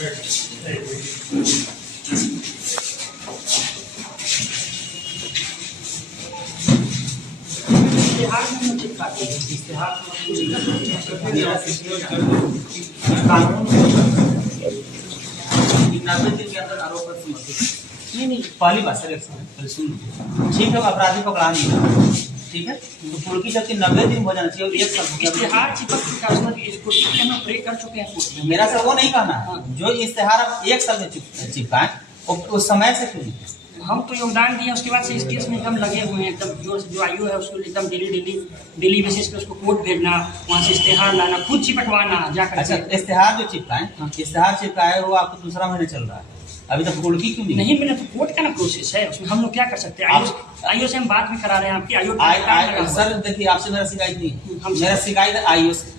नहीं पहली बात सर सुन, ठीक है अपराधी पकड़ा नहीं, ठीक है, तो कुर्की जबकि 90 दिन हो जाना चाहिए, 1 साल इश्तेहार चिपक ब्रेक कर चुके हैं। मेरा सर वो नहीं कहना है, जो इश्तेहार आप 1 साल में चिपकाएं उस समय से क्यों नहीं? हम तो योगदान दिए, उसके बाद से इस केस में एकदम लगे हुए हैं, एकदम जो आयु है उसको एकदम डेली बेसिस पे उसको कोर्ट भेजना, वहाँ से इश्तेहार लाना, खुद चिपकवाना जाकर। अच्छा, इश्तेहार जो चिपकाएं, इश्तेहार चिपकाए वो आपको दूसरा महीने चल रहा है, अभी तक कुर्की क्यों नहीं मिला? तो कोर्ट का ना प्रोसेस है, उसमें हम लोग क्या कर सकते हैं? आईओ से हम बात भी करा रहे हैं आपकी। आईओ सर देखिए, आपसे मेरा शिकायत नहीं है, मेरा शिकायत है आईओ से,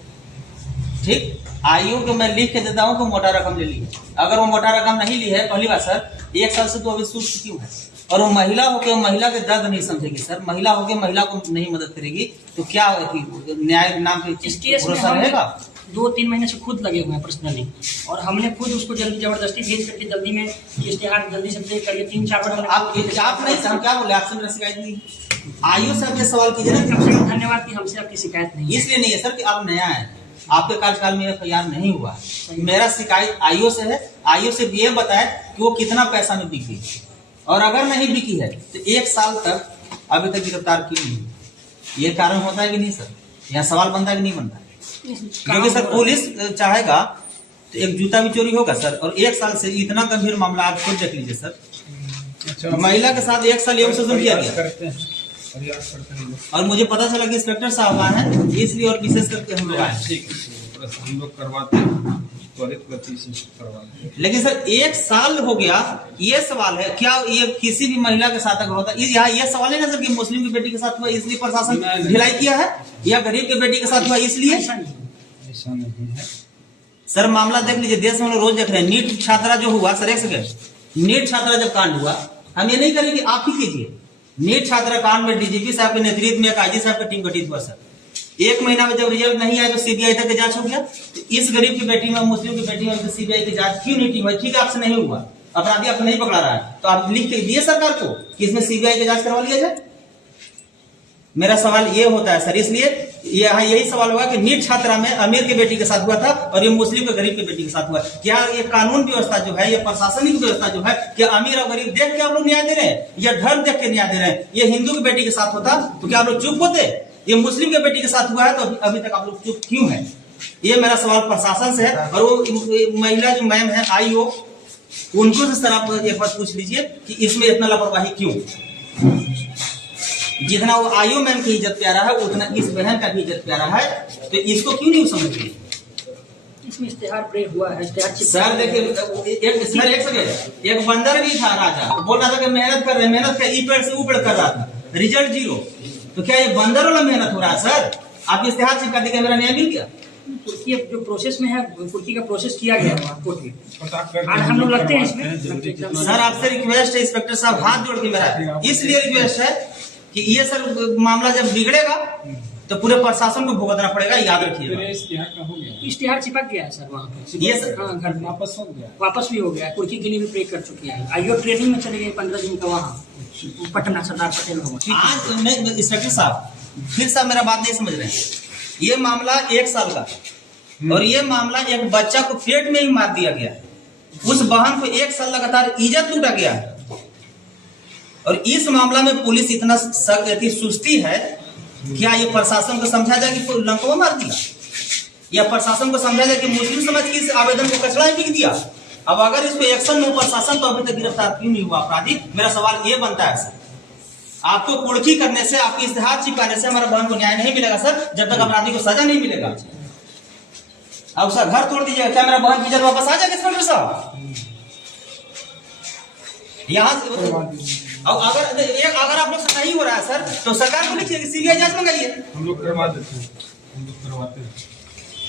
ठीक। आईओ को मैं लिख के देता हूँ कि मोटा रकम ले ली, अगर वो मोटा रकम नहीं ली है, पहली बात सर 1 साल से तो अभी सूट क्यों है, और वो महिला होकर महिला के दर्द नहीं समझेगी सर, महिला होकर महिला को नहीं मदद करेगी, तो क्या न्याय नाम के इस केस में रहेगा? 2-3 महीने से खुद लगे हुए हैं पर्सनली, और हमने खुद उसको जल्दी जबरदस्ती भेज करके जल्दी में इश्तेहार जल्दी से ब्रेक करके 3-4 बार आप नहीं, हम क्या बोले, आपसे मेरा शिकायत नहीं, आयु से आपने सवाल कीजिए ना। कम से कम धन्यवाद कि हमसे आपकी शिकायत नहीं, इसलिए नहीं है सर कि आप नया है, आपके कार्यकाल में FIR नहीं हुआ, मेरा शिकायत आईओ से है। आईओ से ये बताए कि वो कितना पैसा में बिकी, और अगर नहीं बिकी है तो 1 साल तक अभी तक गिरफ्तार क्यों नहीं? ये कारण होता है कि नहीं सर? यहाँ सवाल बनता है कि नहीं बनता है? क्योंकि सर पुलिस चाहेगा तो एक जूता भी चोरी होगा सर, और 1 साल से इतना गंभीर मामला आप खुद देख लीजिए सर। अच्छा, महिला के साथ 1 साल यौन शोषण किया गया, और मुझे पता चला कि इंस्पेक्टर साहब आए हैं, इसलिए और विशेष करके हम लोग आए, हम लोग करवाते हैं, त्वरित गति से करवाते हैं। लेकिन सर 1 साल हो गया, ये सवाल है क्या ये किसी भी महिला के साथ अगर होता है? यहाँ ये सवाल है ना सर कि मुस्लिम की बेटी के साथ हुआ इसलिए प्रशासन ढिलाई किया है, या गरीब की बेटी के साथ हुआ इसलिए? ऐसा नहीं है सर, मामला देख लीजिए, देश में हम लोग रोज देख रहे हैं। नीट छात्रा जो हुआ सर, एक सेकंड, नीट छात्रा जब कांड हुआ, हम ये नहीं करेंगे, आप ही कीजिए। नीट छात्रा कांड में DGP साहब के नेतृत्व में एक IG साहब का टीम गठित हुआ सर, 1 महीना में जब रिजल्ट नहीं आया तो CBI तक जांच हो गया। तो इस गरीब की बेटी में, मुस्लिम की बेटी में CBI की जांच क्यों नहीं हुई? ठीक है, आपसे नहीं हुआ, अपराधी आपको नहीं पकड़ा रहा है, तो आप लिख के दिए सरकार को कि इसमें CBI की जांच करवा लिया जाए। मेरा सवाल ये होता है सर, इसलिए यहाँ यही सवाल हुआ कि नीट छात्रा में अमीर की बेटी के साथ हुआ था और ये मुस्लिम के गरीब की बेटी के साथ हुआ। क्या ये कानून व्यवस्था जो है, ये प्रशासनिक व्यवस्था जो है, क्या अमीर और गरीब देख के आप लोग न्याय दे रहे हैं, या धर्म देख के न्याय दे रहे हैं? ये हिंदू की बेटी के साथ होता तो क्या आप लोग चुप होते? ये मुस्लिम के बेटी के साथ हुआ है तो अभी तक आप लोग चुप क्यों है? ये मेरा सवाल प्रशासन से है। और वो महिला जो मैम है IO, उनको से सर आप एक बात पूछ लीजिए कि इसमें इतना लापरवाही क्यों? जितना वो IO मैम की इज्जत प्यारा है, उतना इस बहन का भी इज्जत प्यारा है, तो इसको क्यों नहीं समझ रही? इसमें इश्तेहार ब्रेक हुआ है। सर देखिए, एक बंदर भी था राजा, बोल रहा था कि मेहनत कर रहे, मेहनत कर, ई पेड़ से ऊ पेड़ कर रहा था, रिजल्ट 0। तो क्या ये बंदर वाला मेहनत हो रहा है सर? आप इश्तेहार चिपका देंगे, मेरा न्याय मिल गया। कुर्की जो प्रोसेस में है, कुर्की का प्रोसेस किया गया है कोर्ट में, हम लोग लगते हैं इसमें। सर आपसे रिक्वेस्ट है इंस्पेक्टर साहब, हाथ जोड़ के मेरा इसलिए रिक्वेस्ट है कि ये सर मामला जब बिगड़ेगा तो पूरे प्रशासन को भुगतना पड़ेगा, याद रखिएगा। इश्तेहार चिपक गया है सर वहाँ पे, ये सर घर वापस हो गया, वापस भी हो गया। कुर्की के लिए भी ब्रेक कर चुकी है। IO ट्रेनिंग में चले गए 15 दिन का वहाँ पटना, सरदार पटेल भवन। आज इंस्पेक्टर साहब फिर साहब मेरा बात नहीं समझ रहे हैं। ये मामला 1 साल का, और ये मामला एक बच्चा को पेट में ही मार दिया गया, उस बहन को 1 साल लगातार इज्जत लूटा गया है। और इस मामला में पुलिस इतना सुस्ती है, क्या ये प्रशासन को समझा जाए कि लंकवा मार दिया, या प्रशासन को समझा जाए कि मुस्लिम समाज की इस आवेदन को कचरा ही फेंक दिया? अब अगर इस पे एक्शन में प्रशासन तो अभी तक गिरफ्तार क्यों नहीं हुआ अपराधी? मेरा सवाल ये बनता है सर, आपको कुर्की करने से, आपकी इश्तेहार चिपकाने से हमारा बहन को न्याय नहीं मिलेगा सर, जब तक अपराधी को सजा नहीं मिलेगा। अब उसका घर तोड़ दीजिएगा, क्या मेरा बहन की इज्जत वापस आ जाएगी इंस्पेक्टर साहब? यहाँ अगर आप लोग से नहीं हो रहा है सर, तो सरकार को लिखिए कि CBI जांच मंगाइए। हम लोग करवा देते हैं, हम लोग करवाते हैं।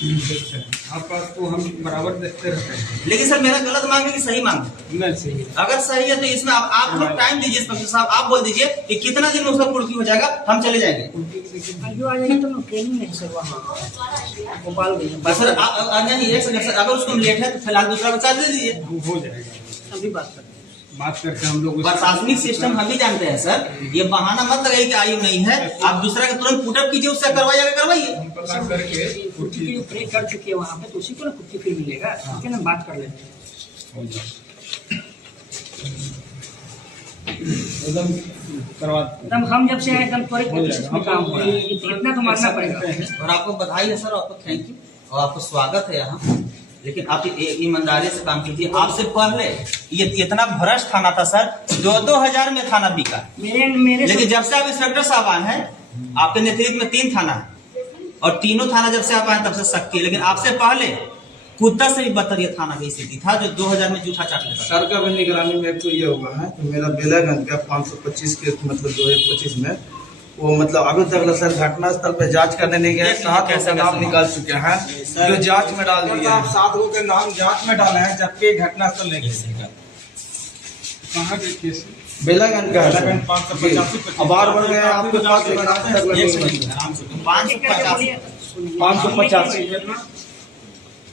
देखते हैं आपका तो हम बराबर देखते रहते हैं। लेकिन सर मेरा गलत मांग है कि सही मांग है? नहीं सही है। अगर सही है तो इसमें आप लोग टाइम दीजिए इंस्पेक्टर साहब, आप बोल दीजिए कि कितना दिन में उसका कुर्की हो जाएगा, हम चले जाएंगे। आयु आ जाएगी तो मैं ट्रेनिंग नहीं सर वहाँ भोपाल गए बस सर नहीं एक सेकंड सर, अगर उसको लेट है तो फिलहाल दूसरा को चार्ज दे दीजिए। हो जाएगा, अभी बात करते बात करके हम लोग प्रशासनिक सिस्टम हम भी जानते हैं सर, ये बहाना मत लगाइए कि आयु नहीं है, आप दूसरा का तुरंत पुटअप कीजिए, उससे करवाइएगा करवाइए। हम पता करके कुर्ती जो प्रे कर चुके हैं वहाँ पे, तो उसी को ना कुर्ती फिर मिलेगा, ठीक है ना, बात कर लेते हैं। हो जाए एकदम करवा एकदम हम जब से आए एकदम त्वरित गति से इसमें काम हो रहा है, इतना तो मानना पड़ेगा। और आपको बधाई है सर, आपको थैंक यू और आपको स्वागत है यहाँ। लेकिन आप ईमानदारी से काम कीजिए। आपसे पहले ये इतना भ्रष्ट थाना था सर, 2-2 में थाना बिका। मेरे लेकिन जब से आप इंस्पेक्टर साहब आए हैं, आपके नेतृत्व में 3 थाना है और तीनों थाना जब से आप आए तब से सख्ती है। लेकिन आपसे पहले कुत्ता से भी बदतर ये थाना की स्थिति था जो 2000 में जूठा चाट लेता। सर का भी निगरानी में एक तो ये हुआ है कि मेरा बेलागंज का 525 के मतलब 2025 में वो मतलब अभी तक सर घटना स्थल पे जांच करने नहीं गए। 7 ऐसे नाम निकाल चुके हैं जो जांच में डाल दिए हैं। 7 लोगों के नाम जांच में डाले हैं जबकि घटना स्थल नहीं गए। कहाँ के केस? बेलागंज का है सर। 585 अब बार बढ़ गए आपके पास में आज तक लगे हुए हैं।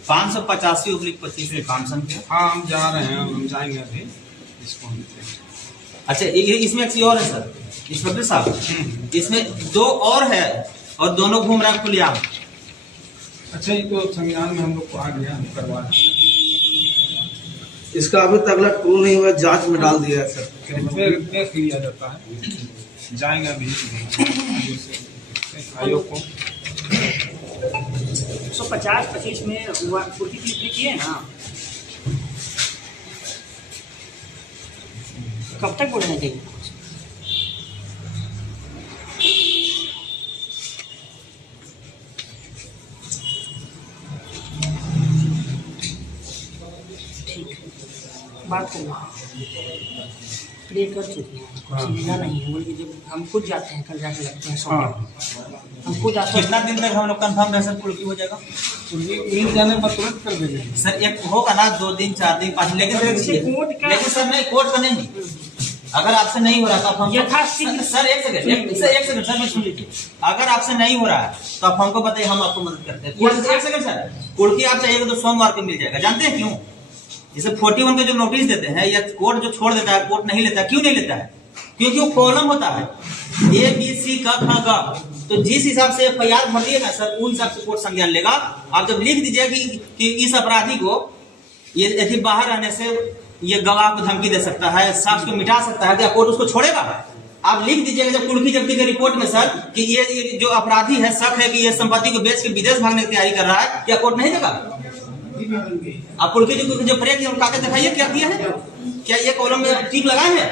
585/25 में काम संख्या। हाँ हम जा रहे हैं, हम जाएंगे अभी इसको हम अच्छा इसमें एक चीज और है सर इंस्पेक्टर साहब, इसमें 2 और है और दोनों घूम रहा है खुलेआम। अच्छा ये तो संज्ञान में हम लोग को आ गया, हम करवा रहे हैं। इसका अभी तक ट्रू नहीं हुआ, जांच में डाल दिया है सर। फिर देख लिया जाता है, जाएंगे अभी आयोग को। 150-25 में हुआ कुर्ती क्लिक किए ना, कब तक बोलना चाहिए? बात करो, प्रे कर चुके हैं, सुविधा नहीं है। बोलिए जब हम खुद जाते हैं, कल जाके लगते हैं 100, हम खुद आते हैं। कितना दिन तक हम लोग कंफर्म रह सर कुर्की हो जाएगा? मिल जाने पर तुरंत कर देंगे सर एक होगा ना 2 दिन 4 दिन 5 दिन, लेकिन सर नहीं कोर्ट का नहीं। अगर आपसे नहीं हो रहा तो आप हम यथाशीघ्र सर एक सेकंड सर मैं सुन लीजिए। अगर आपसे नहीं हो रहा है तो आप हमको बताइए, हम आपको मदद करते हैं। एक सेकंड सर, कुर्की आप चाहिएगा तो सोमवार को मिल जाएगा। जानते हैं क्यों? जैसे 41 के जो नोटिस देते हैं या कोर्ट जो छोड़ देता है, कोर्ट नहीं लेता है। क्यों नहीं लेता है? क्योंकि वो कॉलम होता है ABC क ख ग, तो जिस हिसाब से FIR भर दिएगा सर उस हिसाब से कोर्ट संज्ञान लेगा। आप जब लिख दीजिएगा कि इस अपराधी को ये बाहर रहने से ये गवाह को धमकी दे सकता है, साक्ष्य को मिटा सकता है, क्या कोर्ट उसको छोड़ेगा? आप लिख दीजिएगा जब कुर्की जब्ती के रिपोर्ट में सर कि ये जो अपराधी है, शक है कि ये संपत्ति को बेच के विदेश भागने की तैयारी कर रहा है, क्या कोर्ट नहीं देगा? आप कुर्की जो प्रेक कागज दिखाइए क्या किया है, क्या ये कॉलम में टिक लगाए हैं?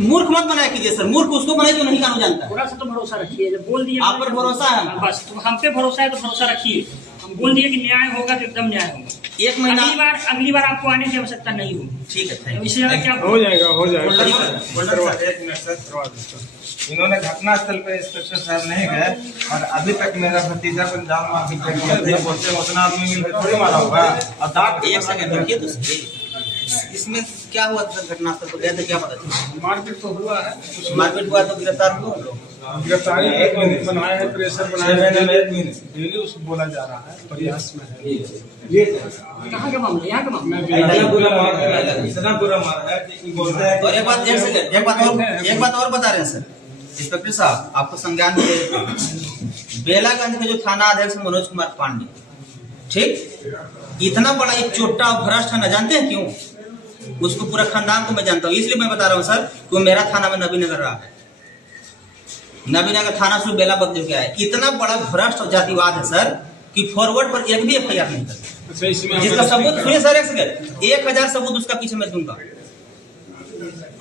मूर्ख मत बनाया कीजिए सर, मूर्ख उसको बनाए जो नहीं कानून जानता। थोड़ा सा तो भरोसा रखिए, जब बोल दिया आप पर भरोसा है? बस तो हम पे भरोसा है तो भरोसा रखिए। हम बोल दिए कि न्याय होगा तो एकदम न्याय होगा। 1 महीना अगली बार आपको आने की आवश्यकता नहीं होगी। ठीक है, इससे ज्यादा क्या हो जाएगा एक मिनट सर करवा दो। इन्होंने घटना स्थल पे इंस्पेक्टर साहब नहीं गए और अभी तक मेरा भतीजा को जाम माफी कर दिया। बोलते उतना आदमी मिल थोड़ी मारा होगा। और दांत 1 सेकंड रुकिए तो सही। इसमें क्या हुआ था घटना स्थल को गए थे, क्या पता चला? मारपीट तो हुआ है, मारपीट हुआ तो गिरफ्तार हुआ हम लोग। गिरफ्तारी 1 महीने बनाया है, प्रेशर बनाया है, डेली उसको बोला जा रहा है, प्रयास में है। कहाँ का मामला? यहाँ का मामला। इतना बुरा मारा है कि बोलते हैं। और एक बात और बता रहे हैं सर इंस्पेक्टर साहब, आपको संज्ञान में बेलागंज के जो थाना अध्यक्ष मनोज कुमार पांडे, ठीक, इतना बड़ा एक चोटा और भ्रष्ट है ना, जानते हैं क्यों? उसको पूरा खानदान को मैं जानता हूँ, इसलिए मैं बता रहा हूँ सर कि वो मेरा थाना में नबीनगर रहा है। नबीनगर थाना से बेला बदल गया है। इतना बड़ा भ्रष्ट और जातिवाद है सर कि फॉरवर्ड पर एक भी FIR नहीं करता। जिसका सबूत सुनिए सर, 1000 सबूत उसका पीछे मैं दूंगा।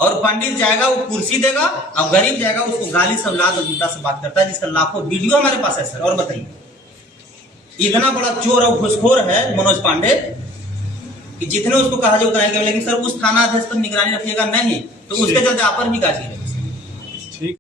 और पंडित जाएगा वो कुर्सी देगा, और गरीब जाएगा उसको गाली सवलाद और जूता से बात करता है, जिसका लाखों वीडियो हमारे पास है सर। और बताइए, इतना बड़ा चोर और घुसखोर है मनोज पांडे कि जितने उसको कहा जाए उतना ही। लेकिन सर उस थाना अध्यक्ष पर निगरानी रखिएगा नहीं तो उसके चलते आप पर भी गाजी